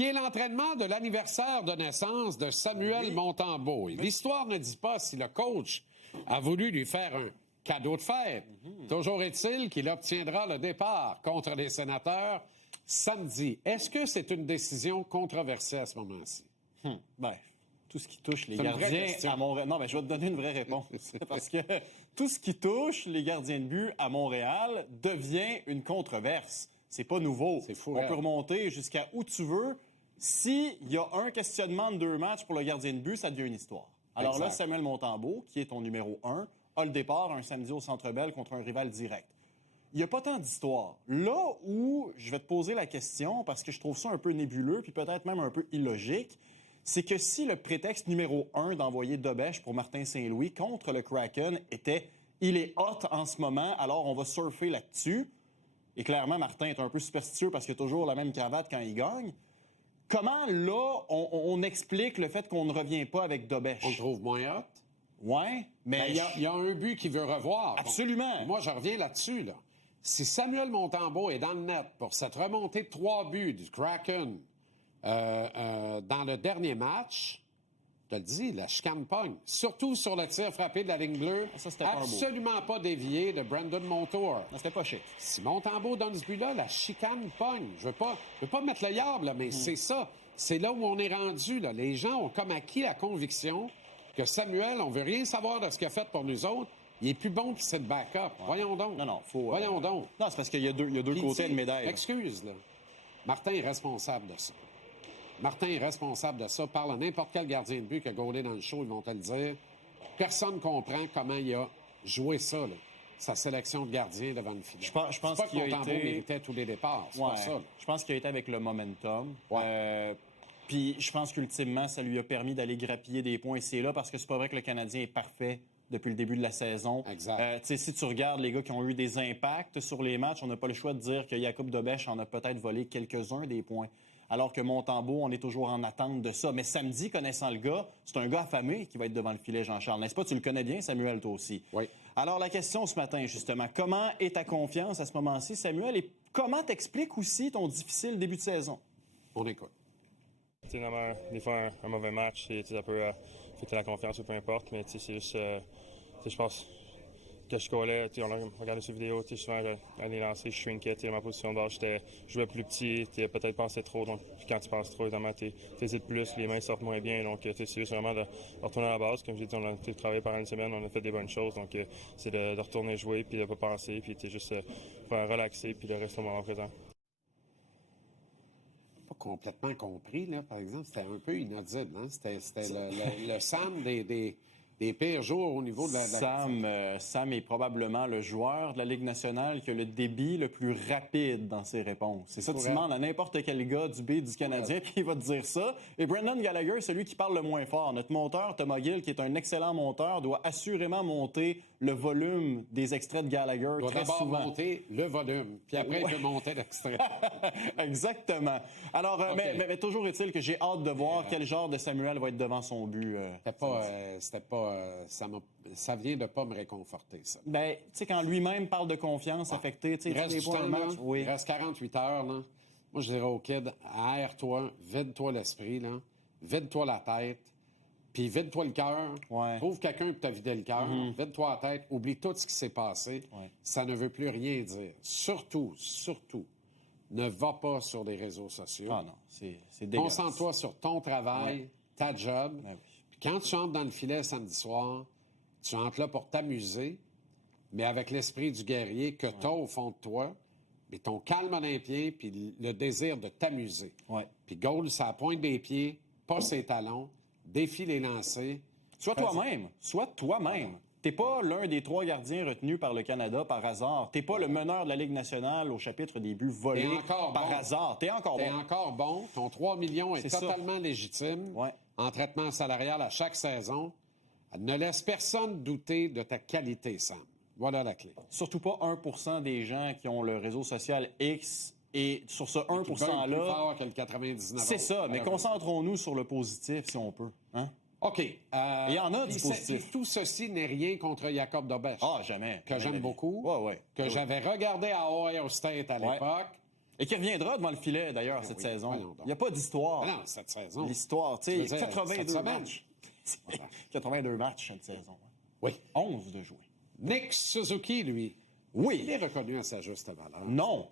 qui est l'entraînement de l'anniversaire de naissance de Samuel Montembeault. Et l'histoire ne dit pas si le coach a voulu lui faire un cadeau de fête. Toujours est-il qu'il obtiendra le départ contre les Sénateurs samedi. Est-ce que c'est une décision controversée à ce moment-ci? Ben, tout ce qui touche les gardiens à Montréal... Non, mais je vais te donner une vraie réponse. Parce que tout ce qui touche les gardiens de but à Montréal devient une controverse. C'est pas nouveau. C'est fou, on peut remonter jusqu'à où tu veux. S'il y a un questionnement de 2 matchs pour le gardien de but, ça devient une histoire. Alors là, Samuel Montembeault, qui est ton numéro 1, a le départ un samedi au Centre Bell contre un rival direct. Il n'y a pas tant d'histoire. Là où je vais te poser la question, parce que je trouve ça un peu nébuleux, puis peut-être même un peu illogique, c'est que si le prétexte numéro 1 d'envoyer Dobèche pour Martin Saint-Louis contre le Kraken était « il est hot en ce moment, alors on va surfer là-dessus », et clairement, Martin est un peu superstitieux parce qu'il a toujours la même cravate quand il gagne, comment là, on explique le fait qu'on ne revient pas avec Dobèche? On le trouve moins hot? Ouais, mais... Il y a un but qu'il veut revoir. Absolument. Bon, moi, je reviens là-dessus, là. Si Samuel Montembeault est dans le net pour cette remontée de 3 buts du Kraken dans le dernier match, je te le dis, la chicane pogne. Surtout sur le tir frappé de la ligne bleue. Ça, c'était pas absolument pas dévié de Brandon Montour. C'était pas chic. Si Montembeault donne ce but-là, la chicane pogne. Je veux pas mettre le yable, là, mais c'est ça. C'est là où on est rendu. Là. Les gens ont comme acquis la conviction que Samuel, on veut rien savoir de ce qu'il a fait pour nous autres. Il est plus bon que c'est le backup. Ouais. Voyons donc. Non, faut... Voyons donc. Non, c'est parce qu'il y a deux côtés de médaille. Excuse, là. Martin est responsable de ça. Martin est responsable de ça. Parle à n'importe quel gardien de but qui a gaulé dans le show, ils vont te le dire. Personne ne comprend comment il a joué ça, là. Sa sélection de gardien devant le filet. Je pense pas que Montembeault méritait tous les départs. C'est pas ça. Je pense qu'il a été avec le momentum. Ouais. Puis je pense qu'ultimement, ça lui a permis d'aller grappiller des points ici et là parce que c'est pas vrai que le Canadien est parfait depuis le début de la saison. Exact. Si tu regardes les gars qui ont eu des impacts sur les matchs, on n'a pas le choix de dire que Jakub Dobèche en a peut-être volé quelques-uns des points. Alors que Montembeault, on est toujours en attente de ça. Mais samedi, connaissant le gars, c'est un gars affamé qui va être devant le filet, Jean-Charles. N'est-ce pas? Tu le connais bien, Samuel, toi aussi. Oui. Alors, la question ce matin, justement, comment est ta confiance à ce moment-ci, Samuel? Et comment t'expliques aussi ton difficile début de saison? On écoute. Des fois, un mauvais match, ça peut affecter la confiance ou peu importe. Mais c'est juste, je pense que je collais, on a regardé ces vidéos, souvent, à les lancer, je shrinkais, ma position de base, je jouais plus petit, peut-être pensé trop. Donc, quand tu penses trop, évidemment, tu hésites plus, les mains sortent moins bien. Donc, c'est juste vraiment de retourner à la base. Comme j'ai dit, on a travaillé pendant une semaine, on a fait des bonnes choses. Donc, c'est de retourner jouer, puis de ne pas penser, puis juste relaxer, puis de rester au moment présent. Pas complètement compris, là, par exemple. C'était un peu inaudible. Hein? C'était le Sam des pires jours au niveau de la... Sam est probablement le joueur de la Ligue nationale qui a le débit le plus rapide dans ses réponses. C'est ça, tu demandes à n'importe quel gars du B du Canadien, puis il va te dire ça. Et Brendan Gallagher, celui qui parle le moins fort. Notre monteur, Thomas Gill, qui est un excellent monteur, doit assurément monter le volume des extraits de Gallagher très souvent. Il doit d'abord monter le volume, puis après, il peut monter l'extrait. Exactement. Alors, okay. mais toujours est-il que j'ai hâte de voir quel genre de Samuel va être devant son but. Ça vient de pas me réconforter, ça. Ben, tu sais, quand lui-même parle de confiance affectée, tu sais, il reste du temps, match, il reste 48 heures, là. Moi, je dirais au kid, aère-toi, vide-toi l'esprit, là. Vide-toi la tête, puis vide-toi le cœur. Ouais. Trouve quelqu'un pour te vider le cœur. Vide-toi la tête. Oublie tout ce qui s'est passé. Ouais. Ça ne veut plus rien dire. Surtout, ne va pas sur les réseaux sociaux. Ah non, c'est dégueulasse. Concentre-toi sur ton travail, ta job. Ben oui. Quand tu entres dans le filet samedi soir, tu entres là pour t'amuser, mais avec l'esprit du guerrier que tu as au fond de toi, mais ton calme olympien puis le désir de t'amuser. Ouais. Puis goal, ça la pointe des pieds, pas ses talons, défie les lancers. Sois toi-même. T'es pas l'un des 3 gardiens retenus par le Canada par hasard. T'es pas le meneur de la Ligue nationale au chapitre des buts volés par hasard. T'es encore bon. Ton 3 millions est totalement légitime. Ouais. En traitement salarial à chaque saison. Ne laisse personne douter de ta qualité, Sam. Voilà la clé. Surtout pas 1% des gens qui ont le réseau social X et sur ce 1%-là... Plus fort que le 99. C'est ça, mais concentrons-nous sur le positif si on peut. Hein? OK. Il y en a du positif. Tout ceci n'est rien contre Jakub Dobèche. Ah, jamais. Que j'aime beaucoup. Ouais. Que j'avais regardé à Ohio State à l'époque. Et qui reviendra devant le filet, d'ailleurs, cette saison. voyons donc. Il n'y a pas d'histoire. Ah non, cette saison. L'histoire, tu Je veux sais, dire, 82 cette semaine. matchs. 82 matchs cette saison. Oui. 11 de jouer. Nick Suzuki, lui, Oui. il est reconnu à sa juste valeur. Non.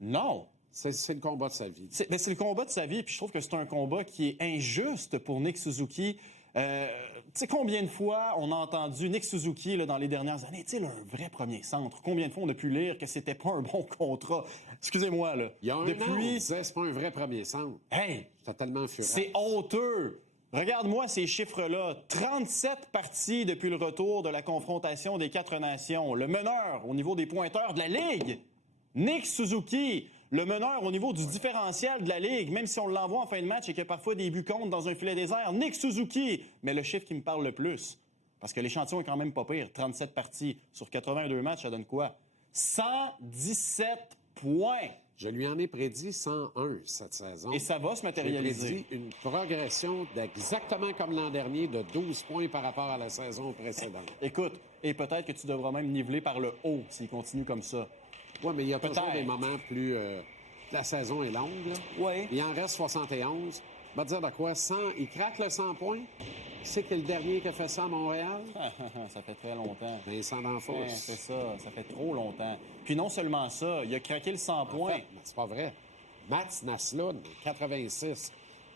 Non. C'est le combat de sa vie. C'est le combat de sa vie, puis je trouve que c'est un combat qui est injuste pour Nick Suzuki. Tu sais, combien de fois on a entendu Nick Suzuki là, dans les dernières années, tu sais, un vrai premier centre. Combien de fois on a pu lire que c'était pas un bon contrat? Excusez-moi, là. Il y a un an, on disait, c'est pas un vrai premier centre. Hey! C'était tellement furieux. C'est honteux! Regarde-moi ces chiffres-là. 37 parties depuis le retour de la confrontation des 4 nations. Le meneur au niveau des pointeurs de la Ligue, Nick Suzuki. Le meneur au niveau du différentiel de la Ligue, même si on l'envoie en fin de match et qu'il y a parfois des buts contre dans un filet désert, Nick Suzuki. Mais le chiffre qui me parle le plus, parce que l'échantillon est quand même pas pire, 37 parties sur 82 matchs, ça donne quoi? 117 points. Je lui en ai prédit 101 cette saison. Et ça va se J'ai matérialiser. prédit une progression d'exactement comme l'an dernier de 12 points par rapport à la saison précédente. Écoute, et peut-être que tu devras même niveler par le haut s'il continue comme ça. Oui, mais il y a toujours Peut-être. des moments plus... la saison est longue, là. Oui. Il en reste 71. Je vais te dire de quoi? 100, il craque le 100 points. C'est que le dernier qui a fait ça à Montréal? Ça fait très longtemps. Vincent D'Anfos. Ouais, c'est ça fait trop longtemps. Puis non seulement ça, il a craqué le 100 points. Enfin, mais c'est pas vrai. Mats Naslund, 86.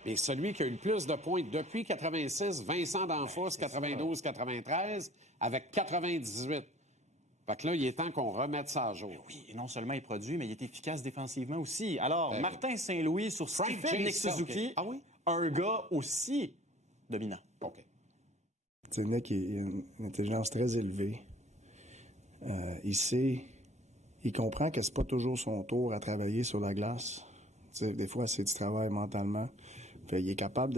Mais celui qui a eu le plus de points depuis 86, Vincent D'Anfos, 92-93, avec 98. Fait que là, il est temps qu'on remette ça à jour. Oui, et non seulement il produit, mais il est efficace défensivement aussi. Alors, Ben, Martin Saint-Louis, sur ce qu'il Frank fait de Nick Jason, Suzuki, OK. Ah oui? un gars aussi dominant. OK. Tu sais, Nick, il a une intelligence très élevée. Il comprend que c'est pas toujours son tour à travailler sur la glace. Tu sais, des fois, c'est du travail mentalement. Fait, il est capable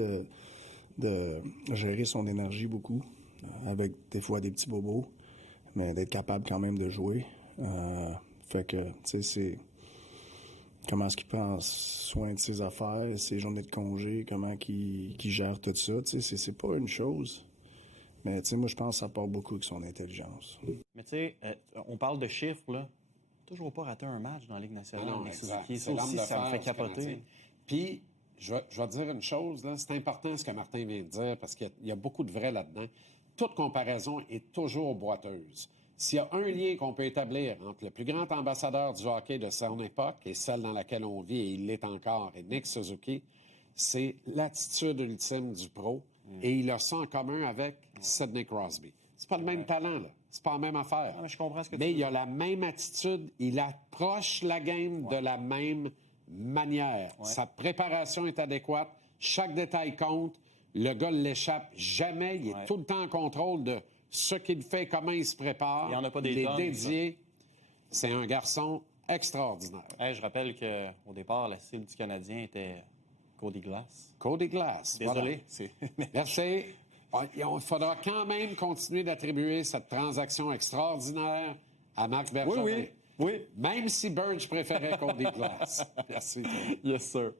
de gérer son énergie beaucoup, avec des fois des petits bobos, mais d'être capable quand même de jouer. Fait que, tu sais, c'est comment est-ce qu'il prend soin de ses affaires, ses journées de congé, comment qu'il gère tout ça. Tu sais, c'est pas une chose. Mais tu sais, moi, je pense que ça part beaucoup avec son intelligence. Mais tu sais, on parle de chiffres, là. Toujours pas raté un match dans la Ligue nationale, Non, Nick exact. Suzuki. Ça C'est l'homme aussi, de ça me fer fait du capoter. Canadien. Puis, je vais te dire une chose, là, c'est important ce que Martin vient de dire, parce qu'il y a beaucoup de vrai là-dedans. Toute comparaison est toujours boiteuse. S'il y a un lien qu'on peut établir entre le plus grand ambassadeur du hockey de son époque et celle dans laquelle on vit, et il l'est encore, et Nick Suzuki, c'est l'attitude ultime du pro, et il a ça en commun avec Sidney Crosby. C'est pas le même talent, là. C'est pas la même affaire. Ah, mais je comprends ce que tu Mais veux il a la même attitude, il approche la game de la même manière. Sa préparation est adéquate, chaque détail compte, le gars ne l'échappe jamais, il est tout le temps en contrôle de ce qu'il fait, comment il se prépare. Il y en a pas des il est tonnes, dédié. C'est un garçon extraordinaire. Hey, je rappelle qu'au départ, la cible du Canadien était Cody Glass. Cody Glass. Désolé. Voilà. Merci. Il faudra quand même continuer d'attribuer cette transaction extraordinaire à Marc Bergevin. Oui. Même si Burge préférait Cody Glass. Merci. Yes, sir.